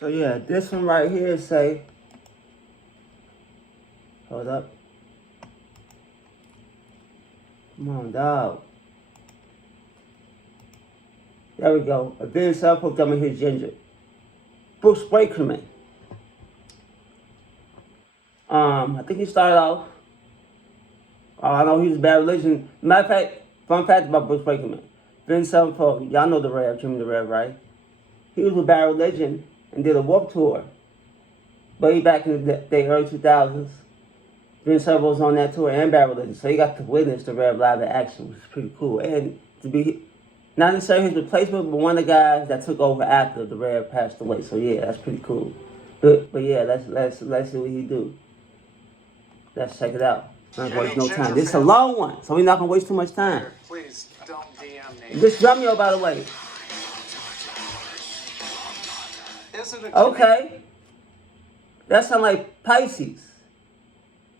So yeah, this one right here say, hold up. Come on, dog. There we go. Avenged Sevenfold coming here, Jinjer. Bruce Wakeman. I think he started off. I know he's a bad religion. Matter of fact, fun fact about Bruce Wakeman. Avenged Sevenfold, y'all know the Rev, Jimmy the Rev, right? He was with Bad Religion and did a Warped Tour. But he back in the early 2000s. Avenged Sevenfold was on that tour and Bad Religion. So he got to witness the Rev live in action, which is pretty cool. And to be, not necessarily his replacement, but one of the guys that took over after the Rev passed away. So yeah, that's pretty cool. But yeah, let's see what he do. Let's check it out. Not waste no time. This is a long one, so we're not gonna waste too much time. Please don't DM me. This drumyo, by the way. Okay. That sounds like Pisces.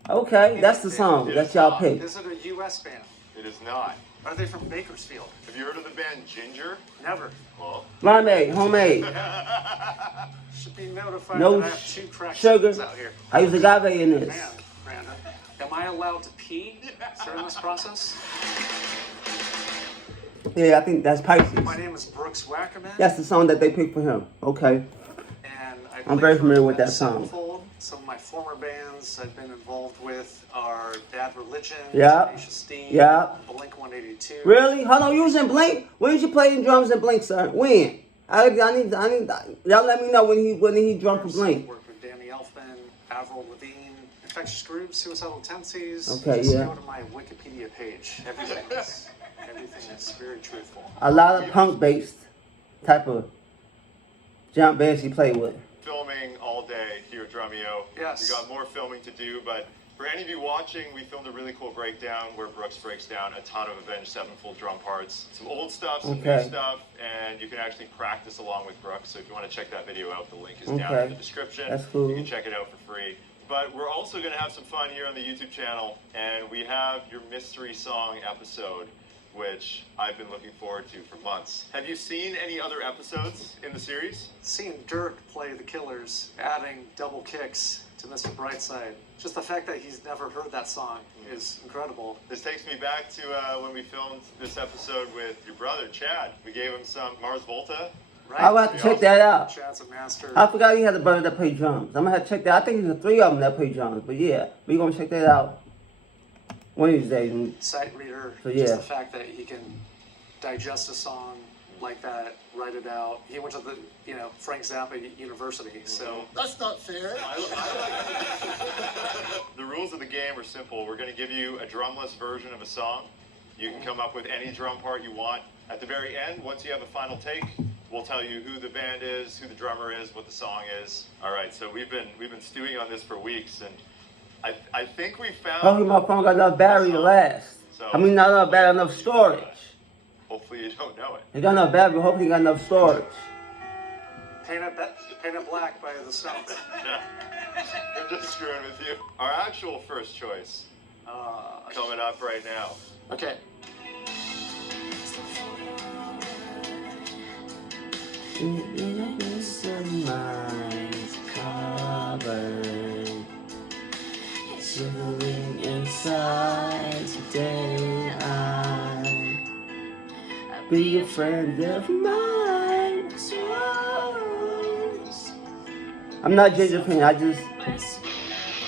Okay, that's the song that y'all picked. Is it a U.S. band? It is not. Are they from Bakersfield? Have you heard of the band Jinjer? Never. Well, Limeade, homemade. Should be notified No that I have 2 crack sugar. out here. I use agave in this. Man, Brandon, am I allowed to pee during this process? Yeah, I think that's Pisces. My name is Brooks Wackerman. That's the song that they picked for him. Okay. And I'm very familiar with that song. Sevenfold. Some of my former bands I've been involved with are Bad Religion, Yeah. Tenacious D, Yeah. Blink 182. Really? Hold on, you was in Blink? When did you play in drums in Blink, sir? When? I need, y'all let me know when he drummed for Blink. Worked with Danny Elfman, Avril Lavigne, Infectious Grooves, Suicidal Tendencies. Okay, Just yeah. go to my Wikipedia page. Everything is very truthful. A lot of punk-based type of jump bands he played with. filming all day here at Drumeo. Yes. We got more filming to do, but for any of you watching, we filmed a really cool breakdown where Brooks breaks down a ton of Avenged Sevenfold drum parts. Some old stuff, some new stuff, and you can actually practice along with Brooks. So if you want to check that video out, the link is down in the description. That's cool. You can check it out for free. But we're also going to have some fun here on the YouTube channel, and we have your mystery song episode, which I've been looking forward to for months. Have you seen any other episodes in the series? Seeing Dirk play the Killers, adding double kicks to Mr. Brightside. Just the fact that he's never heard that song is incredible. This takes me back to when we filmed this episode with your brother, Chad. We gave him some Mars Volta. Right? I'll have to check that out. Chad's a master. I forgot he had a brother that played drums. I'm gonna have to check that. I think there's 3 of them that play drums. But yeah, we're gonna check that out one of these days. Sight reader. So, yeah. Just the fact that he can digest a song like that, write it out. He went to the, Frank Zappa University, so. That's not fair. The rules of the game are simple. We're going to give you a drumless version of a song. You can come up with any drum part you want. At the very end, once you have a final take, we'll tell you who the band is, who the drummer is, what the song is. All right, so we've been stewing on this for weeks, and I think we found. Hopefully my phone got enough battery to last. So, I mean, not enough battery, enough storage. Hopefully you don't know it. It got enough battery, but hopefully it got enough storage. Paint it black by the sound. I'm just screwing with you. Our actual first choice coming up right now. Okay. Shivering inside today, I'll be a friend of mine. I'm not Jinjer fan.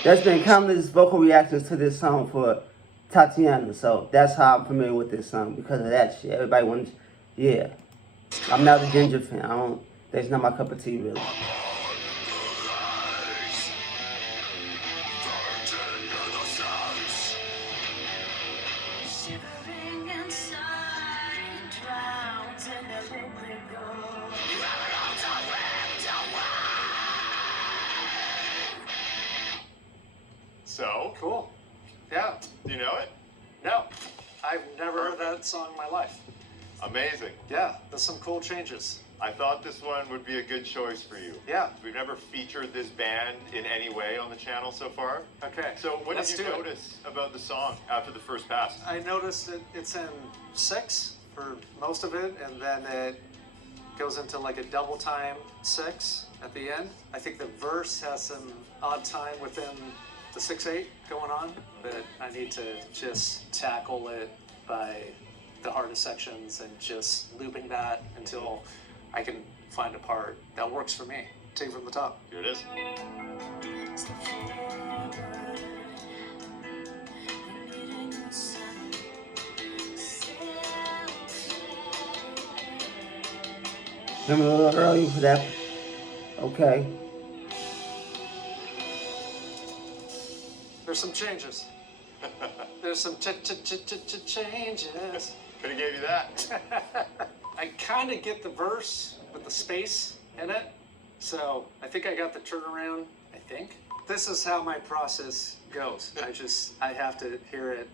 There's been countless vocal reactions to this song for Tatiana, so that's how I'm familiar with this song, because of that shit. Everybody wants, yeah. I'm not a Jinjer fan. That's not my cup of tea, really. So, Cool. Yeah. do you know it? No, I've never heard that song in my life. Amazing. Yeah, there's some cool changes. I thought this one would be a good choice for you. Yeah. We've never featured this band in any way on the channel so far. Okay. So what Let's did you do it. notice about the song after the first pass? I noticed that it's in 6 for most of it, and then it goes into like a double time 6 at the end. I think the verse has some odd time within the 6/8 going on, but I need to just tackle it by the hardest sections and just looping that until I can find a part that works for me. Take it from the top. Here it is. Remember a little early for that? Okay. There's some changes. There's some changes. Could have gave you that. I kind of get the verse with the space in it, so I think I got the turnaround. I think this is how my process goes. I have to hear it,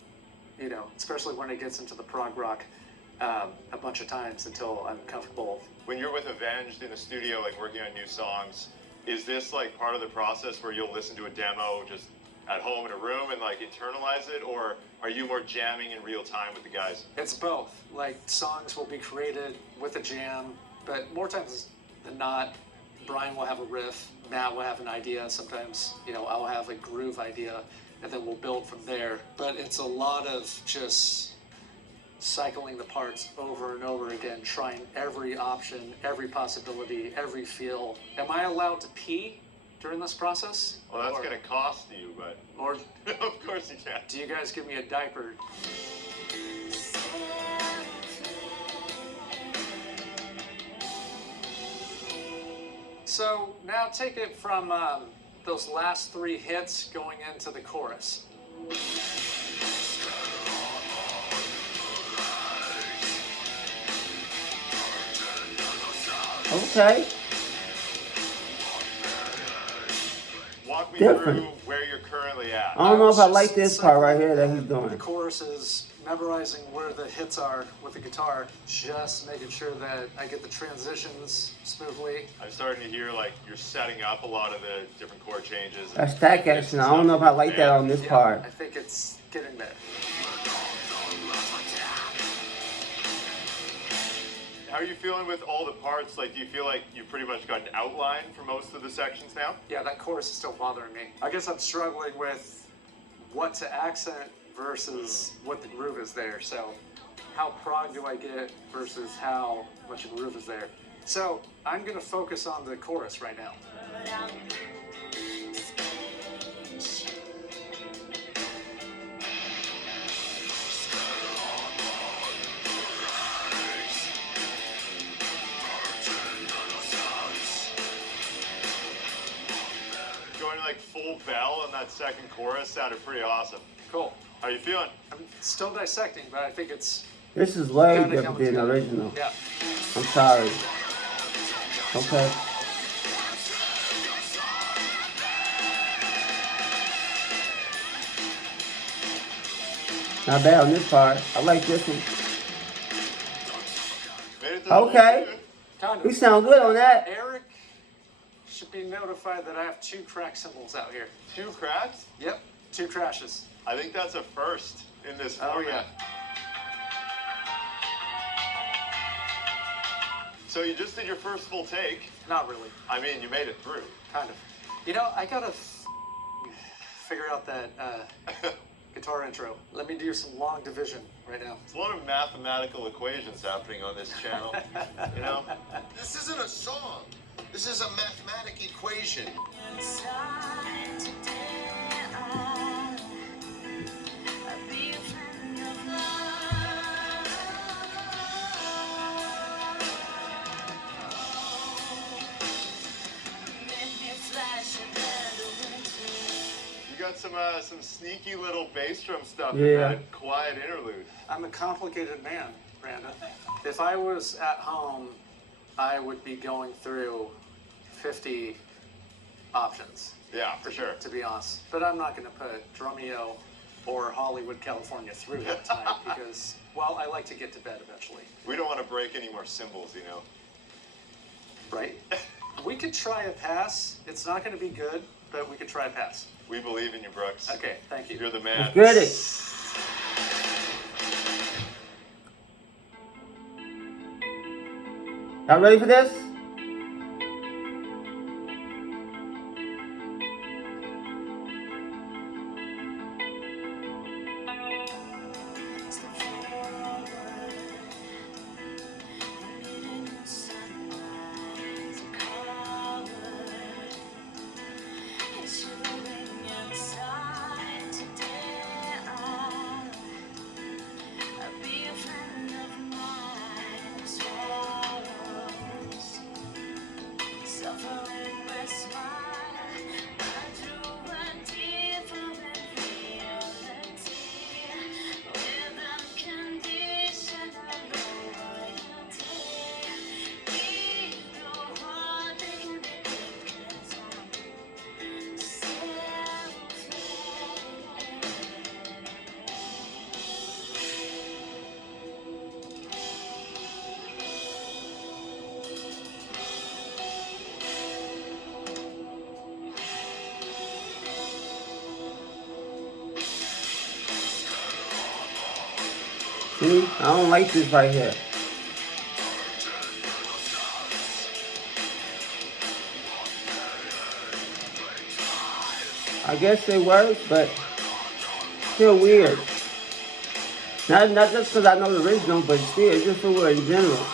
you know, especially when it gets into the prog rock, a bunch of times until I'm comfortable. When you're with Avenged in the studio, like working on new songs, is this like part of the process where you'll listen to a demo just at home in a room and like internalize it, or are you more jamming in real time with the guys? It's both. Like songs will be created with a jam, but more times than not, Brian will have a riff, Matt will have an idea. Sometimes, you know, I'll have a groove idea, and then we'll build from there. But it's a lot of just cycling the parts over and over again, trying every option, every possibility, every feel. Am I allowed to pee during this process? Well, that's going to cost you, but Or of course you can. do you guys give me a diaper? So now take it from those last 3 hits going into the chorus. Okay. Walk me Different. through where you're currently at. I don't know if I like Just this part right here that cycling he's doing. The chorus is memorizing where the hits are with the guitar, just making sure that I get the transitions smoothly. I'm starting to hear like you're setting up a lot of the different chord changes. That stack action, I don't know if I like that on this Yeah, part. I think it's getting there. How are you feeling with all the parts? Like, do you feel like you've pretty much got an outline for most of the sections now? Yeah, that chorus is still bothering me. I guess I'm struggling with what to accent versus what the groove is there. So how prog do I get versus how much groove is there? So I'm gonna focus on the chorus right now. Going like full bell on that second chorus sounded pretty awesome. Cool. How are you feeling? I'm still dissecting, but I think it's This is way kinda different coming than the together. original. Yeah. I'm sorry. Okay. Not bad on this part. I like this one. Made it to the Okay. Kind We of. sound good on that. Eric should be notified that I have 2 crack cymbals out here. 2 cracks? Yep, 2 crashes. I think that's a first in this Oh format. yeah. So you just did your first full take. Not really. I mean, you made it through. Kind of. You know, I gotta figure out that guitar intro. Let me do some long division right now. It's a lot of mathematical equations happening on this channel, you know? This isn't a song. This is a mathematic equation. You got some sneaky little bass drum stuff in Yeah. that quiet interlude. I'm a complicated man, Brandon. If I was at home, I would be going through 50 options, Yeah, for sure. to be honest. But I'm not gonna put Drumeo or Hollywood, California through that tonight because, well, I like to get to bed eventually, We don't want to break any more symbols, you know? right? We could try a pass. It's not gonna be good, but we could try a pass. We believe in you, Brooks. Okay, thank you. You're the man. Let's get it. Y'all ready for this? See, I don't like this right here. I guess it works, but still weird. Not just because I know the original, but still, it's just so weird in general.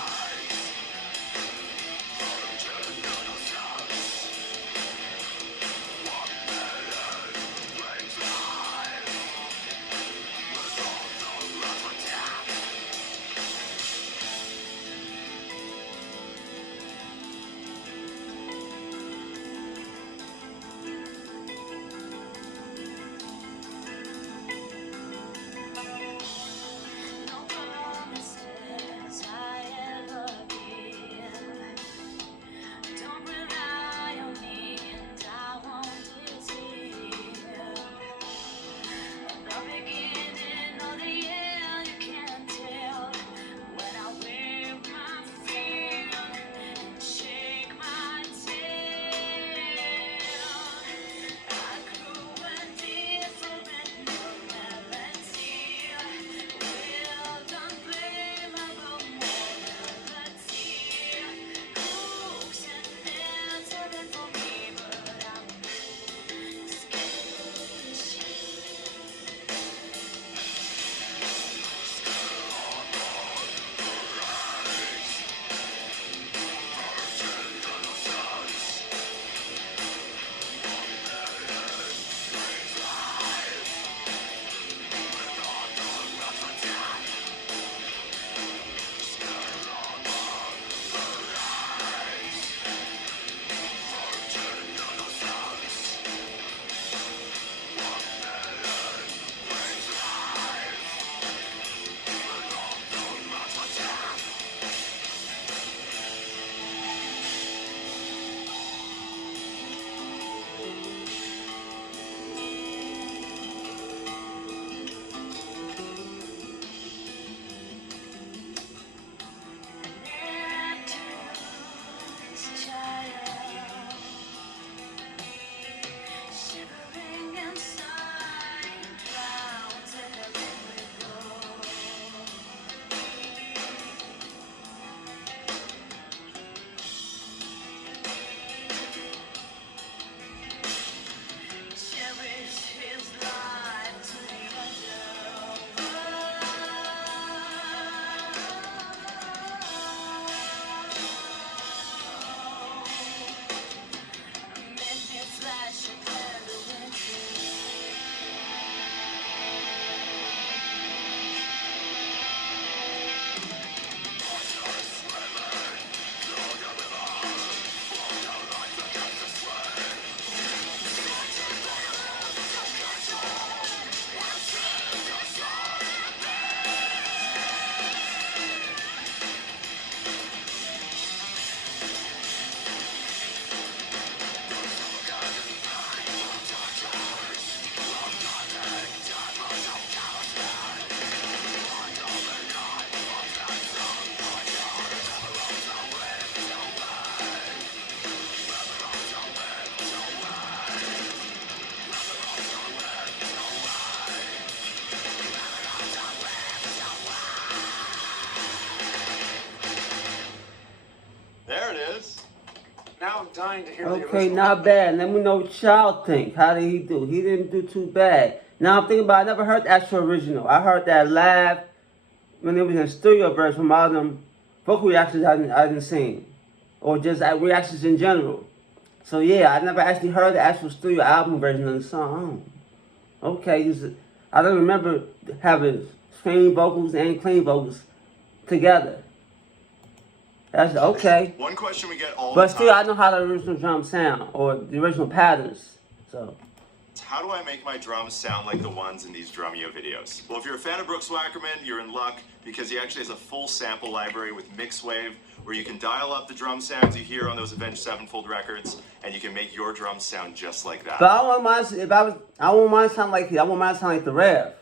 Now I'm dying to hear the original. Okay, not bad. Let me know what y'all think. How did he do? He didn't do too bad. Now I'm thinking about, I never heard the actual original. I heard that live when it was in studio version from all them vocal reactions I didn't sing. Or just reactions in general. So yeah, I never actually heard the actual studio album version of the song. Okay, I don't remember having scream vocals and clean vocals together. That's okay. One question we get all But the still, I time. know how the original drums sound, or the original patterns. So, How do I make my drums sound like the ones in these Drumeo videos? Well, if you're a fan of Brooks Wackerman, you're in luck because he actually has a full sample library with Mixwave where you can dial up the drum sounds you hear on those Avenged Sevenfold records and you can make your drums sound just like that. but I wouldn't mind I won't mind sound like I won't mind sound like the Rev.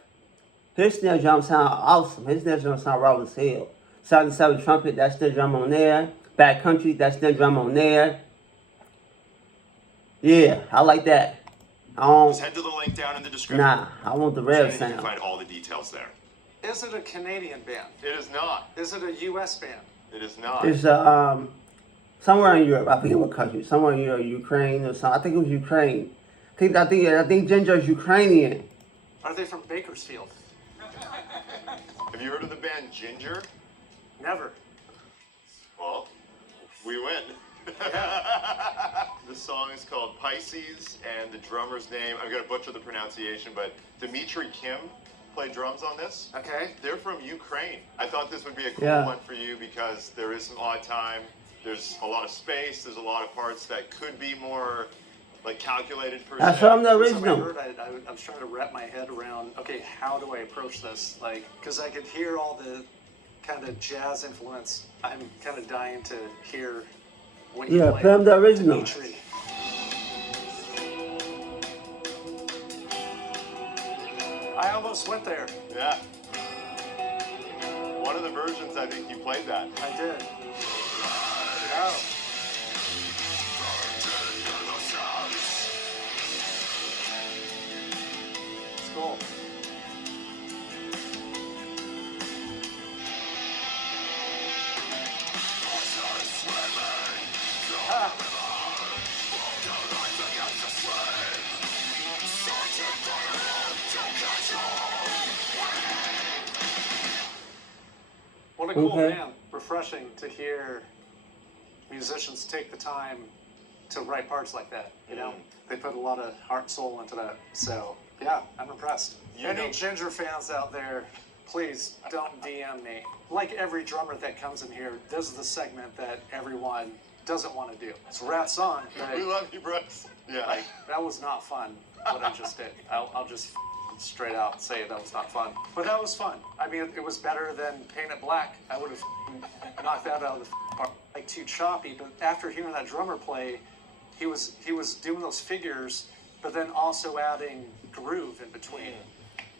His snare drum sound awesome. His snare drum sound raw as hell. 77 trumpet, that snare drum on there. Backcountry, that snare drum on there. Yeah, I like that. Just head to the link down in the description. Nah, I want the Rev And you can sound. find all the details there. Is it a Canadian band? It is not. Is it a U.S. band? It is not. It's somewhere in Europe. I forget what country. Somewhere in Europe, Ukraine or something. I think it was Ukraine. I think Jinjer is Ukrainian. Are they from Bakersfield? Have you heard of the band Jinjer? Never. Well, we win. The song is called Pisces, and the drummer's name, I'm going to butcher the pronunciation, but Dmitry Kim played drums on this. Okay. They're from Ukraine. I thought this would be a cool Yeah. one for you because there is some odd time. There's a lot of space. There's a lot of parts that could be more like calculated per That's se. from the So I original. heard, I was trying to wrap my head around, okay, how do I approach this? Like, because I could hear all the kind of jazz influence. I'm kind of dying to hear what you Yeah, play. from the original. Dmitri. I almost went there. Yeah. One of the versions, I think you played that. I did. Oh. It's cool. What a cool Okay. band. Refreshing to hear musicians take the time to write parts like that. You know, they put a lot of heart and soul into that. So, yeah, I'm impressed. You Any know- Jinjer fans out there, please don't DM me. Like every drummer that comes in here, this is the segment that everyone doesn't want to do. It's a rap song, but We love you, Brooks. Yeah. like, that was not fun, what I just did. I'll just straight out say that was not fun. But that was fun. I mean, it was better than Paint It Black. I would have knocked that out of the park. Like, too choppy, but after hearing that drummer play, he was doing those figures, but then also adding groove in between.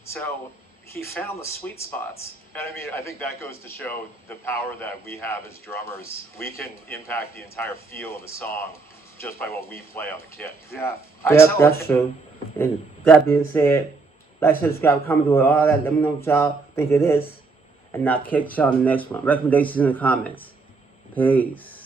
So he found the sweet spots. And I mean, I think that goes to show the power that we have as drummers. We can impact the entire feel of a song just by what we play on the kit. Yeah. Yep, that's true. And that being said, like, subscribe, comment, do all that. Let me know what y'all think of this. And I'll catch y'all in the next one. Recommendations in the comments. Peace.